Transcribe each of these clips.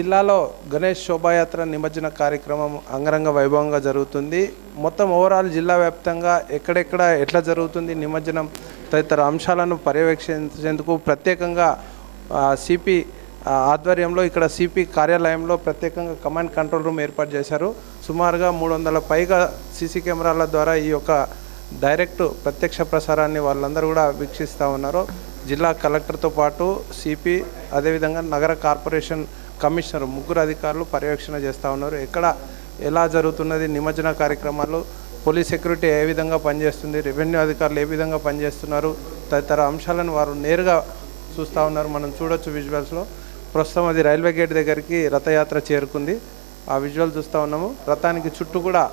జిల్లాలో గణేష్ శోభాయాత్ర నిమజ్జన కార్యక్రమం అంగరంగ వైభవంగా జరుగుతుంది. మొత్తం ఓవరాల్ జిల్లా వ్యాప్తంగా ఎక్కడెక్కడ ఎట్లా జరుగుతుంది నిమజ్జనం తదితర అంశాలను పర్యవేక్షించేందుకు ప్రత్యేకంగా సిపి ఆధ్వర్యంలో ఇక్కడ సిపి కార్యాలయంలో ప్రత్యేకంగా కమాండ్ కంట్రోల్ రూమ్ ఏర్పాటు చేశారు. సుమారుగా 300 పైగా సీసీ కెమెరాల ద్వారా ఈ యొక్క డైరెక్ట్ ప్రత్యక్ష ప్రసారాన్ని వాళ్ళందరూ కూడా వీక్షిస్తూ ఉన్నారు. జిల్లా కలెక్టర్తో పాటు సిపి అదేవిధంగా నగర కార్పొరేషన్ కమిషనర్ ముగ్గురు అధికారులు పర్యవేక్షణ చేస్తూ ఉన్నారు. ఎక్కడ ఎలా జరుగుతున్నది నిమజ్జన కార్యక్రమాలు, పోలీస్ సెక్యూరిటీ ఏ విధంగా పనిచేస్తుంది, రెవెన్యూ అధికారులు ఏ విధంగా పనిచేస్తున్నారు తదితర అంశాలను వారు నేరుగా చూస్తూ ఉన్నారు. మనం చూడొచ్చు విజువల్స్లో. ప్రస్తుతం అది రైల్వే గేట్ దగ్గరికి రథయాత్ర చేరుకుంది. ఆ విజువల్ చూస్తూ ఉన్నాము. రథానికి చుట్టూ కూడా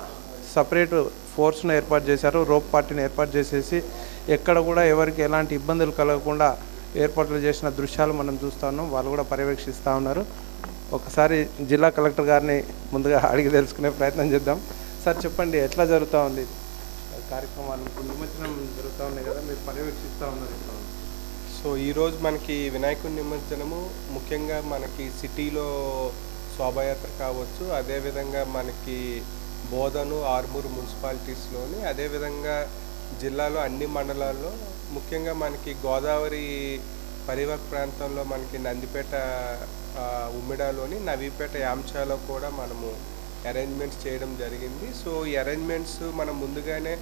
సపరేట్ ఫోర్స్ను ఏర్పాటు చేశారు. రోప్ పార్టీని ఏర్పాటు చేసేసి ఎక్కడ కూడా ఎవరికి ఎలాంటి ఇబ్బందులు కలగకుండా ఏర్పాట్లు చేసిన దృశ్యాలు మనం చూస్తూ ఉన్నాం. వాళ్ళు కూడా పర్యవేక్షిస్తూ ఉన్నారు. ఒకసారి జిల్లా కలెక్టర్ గారిని ముందుగా అడిగి తెలుసుకునే ప్రయత్నం చేద్దాం. సార్ చెప్పండి, ఎట్లా జరుగుతూ ఉంది కార్యక్రమాలు? నిమజ్జనం జరుగుతూ ఉన్నాయి కదా, మీరు పర్యవేక్షిస్తూ ఉన్నారు. సో ఈరోజు మనకి వినాయకుడి నిమజ్జనము ముఖ్యంగా మనకి సిటీలో శోభాయాత్ర కావచ్చు, అదేవిధంగా మనకి బోధను ఆర్మూరు మున్సిపాలిటీస్లోని, అదేవిధంగా జిల్లాలో అన్ని మండలాల్లో, ముఖ్యంగా మనకి గోదావరి పరివాహక ప్రాంతంలో మనకి నందిపేట ఉమ్మిడాలోని నవీపేట యాంచాలో కూడా మనము అరేంజ్మెంట్స్ చేయడం జరిగింది. సో ఈ అరేంజ్మెంట్స్ మనం ముందుగానే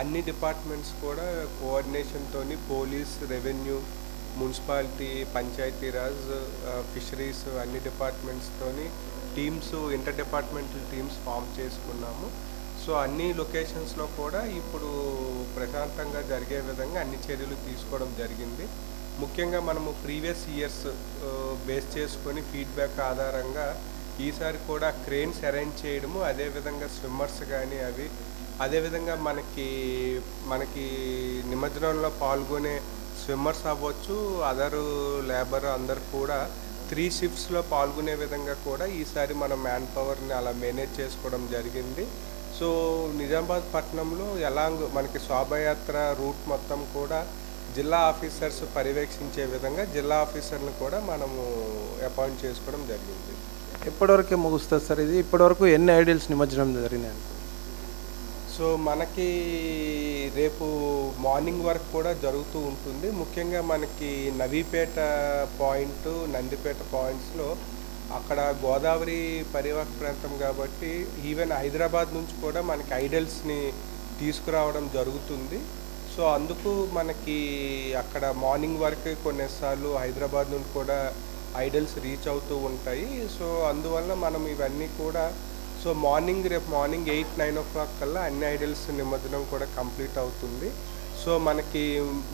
అన్ని డిపార్ట్మెంట్స్ కూడా కోఆర్డినేషన్తో police, revenue, municipality, Panchayati Raj, fisheries అన్ని డిపార్ట్మెంట్స్తోని teams, inter departmental teams form చేసుకున్నాము. సో అన్ని లొకేషన్స్లో కూడా ఇప్పుడు ప్రశాంతంగా జరిగే విధంగా అన్ని చర్యలు తీసుకోవడం జరిగింది. ముఖ్యంగా మనము ప్రీవియస్ ఇయర్స్ బేస్ చేసుకొని ఫీడ్బ్యాక్ ఆధారంగా ఈసారి కూడా క్రేన్స్ అరేంజ్ చేయడము, అదేవిధంగా స్విమ్మర్స్ కానీ అవి, అదేవిధంగా మనకి నిమజ్జనంలో పాల్గొనే స్విమ్మర్స్ అవ్వచ్చు, అదర్ లేబర్ అందరు కూడా 3 షిఫ్ట్స్లో పాల్గొనే విధంగా కూడా ఈసారి మనం మ్యాన్ పవర్ని అలా మేనేజ్ చేసుకోవడం జరిగింది. సో నిజామాబాద్ పట్టణంలో ఎలాంగ్ మనకి శోభాయాత్ర రూట్ మొత్తం కూడా జిల్లా ఆఫీసర్స్ పర్యవేక్షించే విధంగా జిల్లా ఆఫీసర్ని కూడా మనము అపాయింట్ చేసుకోవడం జరిగింది. ఎప్పటివరకే ముగుస్తుంది సార్ ఇది? ఇప్పటివరకు ఎన్ని ఐడియల్స్ నిమజ్జనం జరిగినాయి? సో మనకి రేపు మార్నింగ్ వరకు కూడా జరుగుతూ ఉంటుంది. ముఖ్యంగా మనకి నవీపేట పాయింట్, నందిపేట పాయింట్స్లో అక్కడ గోదావరి పరివాహక ప్రాంతం కాబట్టి ఈవెన్ హైదరాబాద్ నుంచి కూడా మనకి ఐడల్స్ని తీసుకురావడం జరుగుతుంది. సో అందుకు మనకి అక్కడ మార్నింగ్ వరకు కొన్నిసార్లు హైదరాబాద్ నుండి కూడా ఐడల్స్ రీచ్ అవుతూ ఉంటాయి. సో అందువల్ల మనం ఇవన్నీ కూడా రేపు మార్నింగ్ 8-9 o'clock కల్లా అన్ని ఐడల్స్ నిమజ్జనం కూడా కంప్లీట్ అవుతుంది. సో మనకి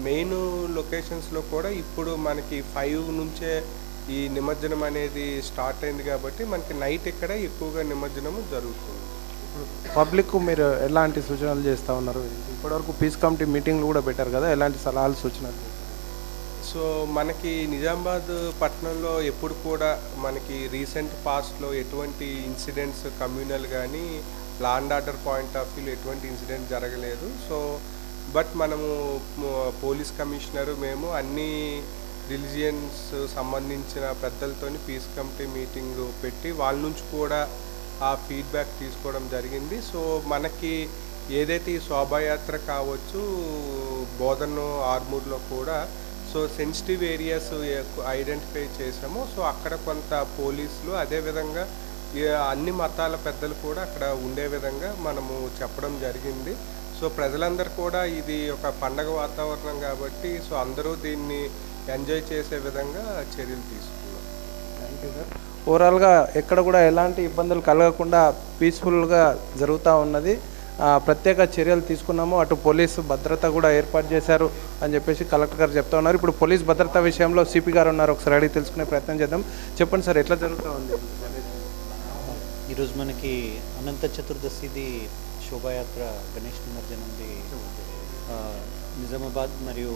మెయిన్ లొకేషన్స్లో కూడా ఇప్పుడు మనకి 5 నుంచే ఈ నిమజ్జనం అనేది స్టార్ట్ అయింది కాబట్టి మనకి నైట్ ఇక్కడ ఎక్కువగా నిమజ్జనము జరుగుతుంది. పబ్లిక్ మీరు ఎలాంటి సూచనలు చేస్తూ ఉన్నారు? ఇప్పటివరకు పీస్ కమిటీ మీటింగ్లు కూడా పెట్టారు కదా, ఎలాంటి సలహాలు సూచనలు? సో మనకి నిజామాబాద్ పట్టణంలో ఎప్పుడు కూడా మనకి రీసెంట్ పాస్ట్లో ఎటువంటి ఇన్సిడెంట్స్ కమ్యూనల్ కానీ law and order point of వ్యూలో ఎటువంటి ఇన్సిడెంట్ జరగలేదు. సో బట్ మనము పోలీస్ కమిషనరు మేము అన్ని రిలీజియన్స్ సంబంధించిన పెద్దలతోని పీస్ కమిటీ మీటింగ్ పెట్టి వాళ్ళ నుంచి కూడా ఆ ఫీడ్బ్యాక్ తీసుకోవడం జరిగింది. సో మనకి ఏదైతే ఈ శోభాయాత్ర కావచ్చు, బోధను ఆర్మూర్లో కూడా సో సెన్సిటివ్ ఏరియాస్ ఐడెంటిఫై చేసాము. సో అక్కడ కొంత పోలీసులు, అదేవిధంగా అన్ని మతాల పెద్దలు కూడా అక్కడ ఉండే విధంగా మనము చెప్పడం జరిగింది. సో ప్రజలందరూ కూడా ఇది ఒక పండగ వాతావరణం కాబట్టి సో అందరూ దీన్ని ఎంజాయ్ చేసే విధంగా చర్యలు తీసుకున్నాం. Thank you sir. ఓవరాల్గా ఎక్కడ కూడా ఎలాంటి ఇబ్బందులు కలగకుండా పీస్ఫుల్గా జరుగుతూ ఉన్నది. ప్రత్యేక చర్యలు తీసుకున్నాము. అటు పోలీసు భద్రత కూడా ఏర్పాటు చేశారు అని చెప్పేసి కలెక్టర్ గారు చెప్తా ఉన్నారు. ఇప్పుడు పోలీస్ భద్రత విషయంలో సిపి గారు ఉన్నారు, ఒకసారి అడిగి తెలుసుకునే ప్రయత్నం చేద్దాం. చెప్పండి సార్, ఎట్లా జరుగుతూ ఉంది? ఈరోజు మనకి అనంత చతుర్దశిది శోభాయాత్ర గణేష్ నిమజ్జనంది నిజామాబాద్ మరియు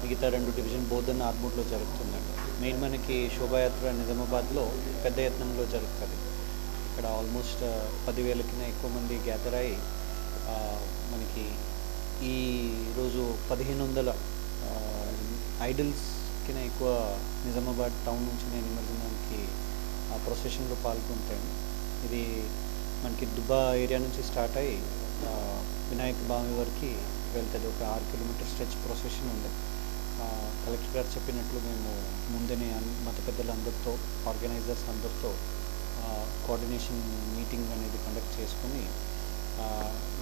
మిగతా 2 డివిజన్ బోధన్ ఆర్మూర్లో జరుగుతుందండి. మెయిన్ మనకి శోభాయాత్ర నిజామాబాద్లో పెద్ద యత్నంలో జరుగుతుంది. ఇక్కడ ఆల్మోస్ట్ 10,000 ఎక్కువ మంది గ్యాదర్ అయ్యి మనకి ఈరోజు 1,500 ఐడల్స్కి ఎక్కువ నిజామాబాద్ టౌన్ నుంచి నిమజ్జనానికి ఆ ప్రొసెషన్లో పాల్గొంటాను. ఇది మనకి దుబ్బా ఏరియా నుంచి స్టార్ట్ అయ్యి వినాయక బావి వరకు వెళ్తుంది. ఒక 6 కిలోమీటర్ స్ట్రెచ్ ప్రొసెషన్ ఉంది. కలెక్టర్ గారు చెప్పినట్లు మేము ముందునే మత పెద్దలందరితో, ఆర్గనైజర్స్ అందరితో కోఆర్డినేషన్ మీటింగ్ అనేది కండక్ట్ చేసుకొని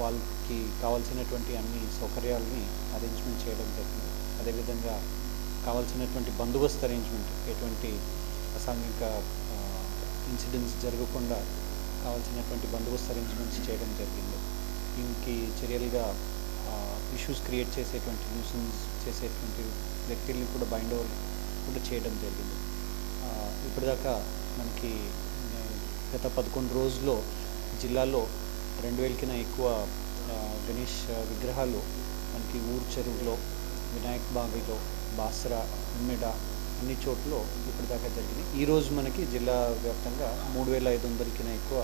వాళ్ళకి కావాల్సినటువంటి అన్ని సౌకర్యాలని అరేంజ్మెంట్ చేయడం జరిగింది. అదేవిధంగా కావాల్సినటువంటి బందోబస్తు అరేంజ్మెంట్, ఎటువంటి అసాంఘిక ఇన్సిడెంట్స్ జరగకుండా కావాల్సినటువంటి బందోబస్తు అరేంజ్మెంట్స్ చేయడం జరిగింది. దీనికి చర్యలుగా ఇష్యూస్ క్రియేట్ చేసేటువంటి, న్యూసెన్స్ చేసేటువంటి వ్యక్తుల్ని కూడా బైండ్ ఓవర్ కూడా చేయడం జరిగింది. ఇప్పటిదాకా మనకి గత 11 రోజుల్లో జిల్లాలో 2000 కన్నా ఎక్కువ గణేష్ విగ్రహాలు మనకి ఊరు చెరువులో, వినాయక్ బావిలో, బాసరా, ఉమ్మెడ అన్ని చోట్ల ఇప్పటిదాకా జరిగినాయి. ఈరోజు మనకి జిల్లా వ్యాప్తంగా 3500 కన్నా ఎక్కువ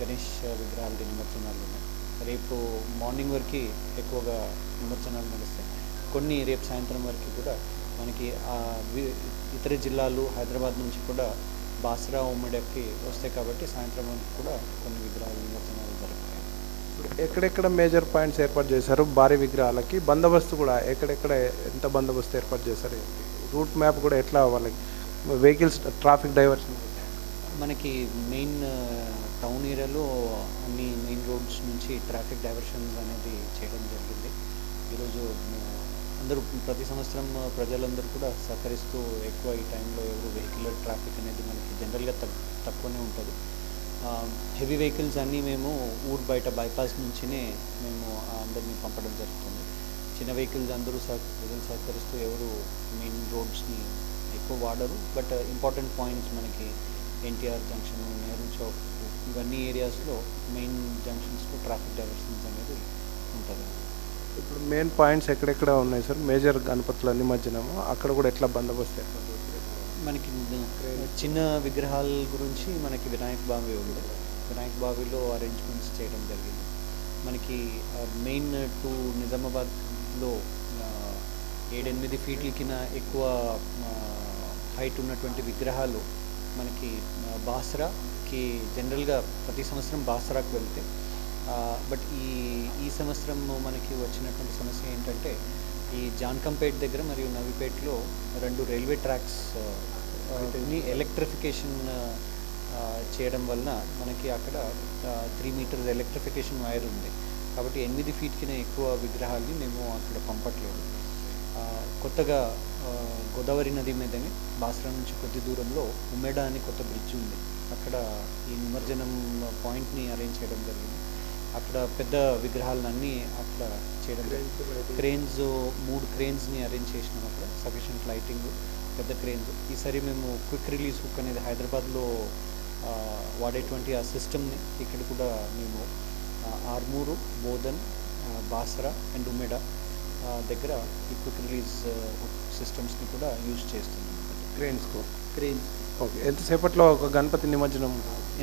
గణేష్ విగ్రహాల నిమజ్జనాలు ఉన్నాయి. రేపు మార్నింగ్ వరకు ఎక్కువగా నిమజ్జనాలు నడుస్తాయి. కొన్ని రేపు సాయంత్రం వరకు కూడా మనకి ఇతర జిల్లాలు, హైదరాబాద్ నుంచి కూడా బాసరా, ఉమ్మడికి వస్తాయి కాబట్టి సాయంత్రం వరకు కూడా కొన్ని విగ్రహాల నిమజ్జనాలు జరుగుతాయి. ఎక్కడెక్కడ మేజర్ పాయింట్స్ ఏర్పాటు చేశారు భారీ విగ్రహాలకి? బందోబస్తు కూడా ఎక్కడెక్కడ ఎంత బందోబస్తు ఏర్పాటు చేశారు? రూట్ మ్యాప్ కూడా ఎట్లా వాళ్ళకి వెహికల్స్ ట్రాఫిక్ డైవర్షన్? మనకి మెయిన్ టౌన్ ఏరియాలో అన్ని మెయిన్ రోడ్స్ నుంచి ట్రాఫిక్ డైవర్షన్స్ అనేది చేయడం జరిగింది. ఈరోజు అందరూ ప్రతి సంవత్సరం ప్రజలందరూ కూడా సహకరిస్తూ ఎక్కువ ఈ టైంలో ఎవరు వెహికల్ ట్రాఫిక్ అనేది మనకి జనరల్గా తక్కువనే ఉంటుంది. హెవీ వెహికల్స్ అన్నీ మేము ఊరు బయట బైపాస్ నుంచినే మేము అందరినీ పంపడం జరుగుతుంది. చిన్న వెహికల్స్ అందరూ ప్రజలు సహకరిస్తూ ఎవరు మెయిన్ రోడ్స్ని ఎక్కువ వాడరు. బట్ ఇంపార్టెంట్ పాయింట్స్ మనకి ఎన్టీఆర్ జంక్షన్, నెహ్రూ చౌక్ ఇవన్నీ ఏరియాస్లో మెయిన్ జంక్షన్స్లో ట్రాఫిక్ డైవర్షన్స్ అనేది ఉంటుంది. ఇప్పుడు మెయిన్ పాయింట్స్ ఎక్కడెక్కడ ఉన్నాయి సార్? మేజర్ గణపతుల నిమజ్జనము అక్కడ కూడా ఎట్లా బందోబస్తు? మనకి చిన్న విగ్రహాల గురించి మనకి వినాయక బావి ఉంది. వినాయక బావిలో అరేంజ్మెంట్స్ చేయడం జరిగింది. మనకి మెయిన్ టు నిజామాబాద్లో 7-8 ఫీట్లకిన ఎక్కువ హైట్ ఉన్నటువంటి విగ్రహాలు మనకి బాసరాకి జనరల్గా ప్రతి సంవత్సరం బాసరాకు వెళ్తే, బట్ ఈ సంవత్సరం మనకి వచ్చినటువంటి సమస్య ఏంటంటే ఈ జాన్కంపేట్ దగ్గర మరియు నవీపేటలో 2 రైల్వే ట్రాక్స్ ఎలక్ట్రిఫికేషన్ చేయడం వలన మనకి అక్కడ 3 మీటర్స్ ఎలక్ట్రిఫికేషన్ వైర్ ఉంది. కాబట్టి 8 ఫీట్కిన ఎక్కువ విగ్రహాల్ని మేము అక్కడ పంపట్లేదు. కొత్తగా గోదావరి నది మీదనే బాసరా నుంచి కొద్ది దూరంలో ఉమ్మెడ అని కొత్త బ్రిడ్జ్ ఉంది. అక్కడ ఈ నిమజ్జనం పాయింట్ని అరేంజ్ చేయడం జరిగింది. అక్కడ పెద్ద విగ్రహాలన్నీ అక్కడ చేయడం జరిగింది. క్రేన్స్ 3 క్రేన్స్ని అరేంజ్ చేసినాం అక్కడ, సఫిషియంట్ లైటింగ్, పెద్ద క్రేన్స్. ఈసారి మేము క్విక్ రిలీజ్ హుక్ అనేది హైదరాబాద్లో వాడేటువంటి ఆ సిస్టమ్ని ఇక్కడ కూడా మేము ఆర్మూరు, బోధన్, బాసరా అండ్ ఉమ్మెడ దగ్గర ఈ క్విక్ రిలీజ్ హుక్ సిస్టమ్స్ని కూడా యూజ్ చేస్తున్నాం. Cranes okay. క్రేన్స్ ఎంతసేపట్లో ఒక గణపతి నిమజ్జనం?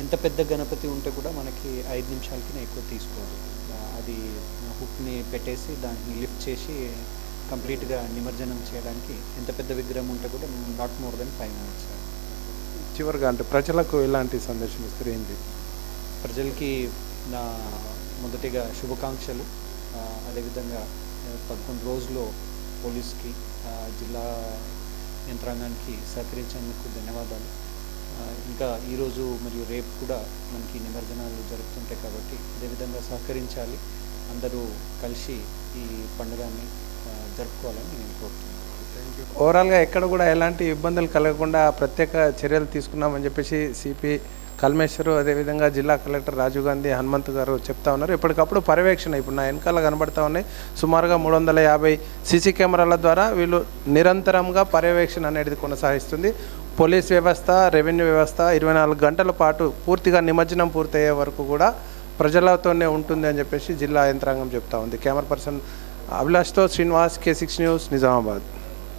ఎంత పెద్ద గణపతి ఉంటే కూడా మనకి 5 నిమిషాలకి ఎక్కువ తీసుకోదు. అది హుక్ని పెట్టేసి దాన్ని లిఫ్ట్ చేసి కంప్లీట్గా నిమజ్జనం చేయడానికి ఎంత పెద్ద విగ్రహం ఉంటే కూడా నాట్ మోర్ దెన్ 5 మినిట్స్. చివరిగా అంటే ప్రజలకు ఎలాంటి సందేశం ఇస్తారు? ఏంటి ప్రజలకి నా మొదటిగా శుభాకాంక్షలు. అదేవిధంగా 11 రోజుల్లో పోలీస్కి, జిల్లా యంత్రాంగానికి సహకరించేందుకు ధన్యవాదాలు. ఇంకా ఈరోజు మరియు రేపు కూడా మనకి నిమజ్జనాలు జరుగుతుంటాయి కాబట్టి అదేవిధంగా సహకరించాలి. అందరూ కలిసి ఈ పండుగని జరుపుకోవాలని నేను కోరుతున్నాను. ఓవరాల్గా ఎక్కడ కూడా ఎలాంటి ఇబ్బందులు కలగకుండా ప్రత్యేక చర్యలు తీసుకున్నామని చెప్పేసి సిపి కల్మేశ్వరు, అదేవిధంగా జిల్లా కలెక్టర్ రాజీవ్ గాంధీ హనుమంత్ గారు చెప్తా ఉన్నారు. ఎప్పటికప్పుడు పర్యవేక్షణ ఇప్పుడు నా వెనకాల కనబడతా ఉన్నాయి. సుమారుగా 350 సీసీ కెమెరాల ద్వారా వీళ్ళు నిరంతరంగా పర్యవేక్షణ అనేది కొనసాగిస్తుంది. పోలీస్ వ్యవస్థ, రెవెన్యూ వ్యవస్థ 24 గంటల పాటు పూర్తిగా నిమజ్జనం పూర్తయ్యే వరకు కూడా ప్రజలతోనే ఉంటుంది అని చెప్పేసి జిల్లా యంత్రాంగం చెప్తా ఉంది. కెమెరా పర్సన్ అభిలాష్తో శ్రీనివాస్, K6 న్యూస్, నిజామాబాద్.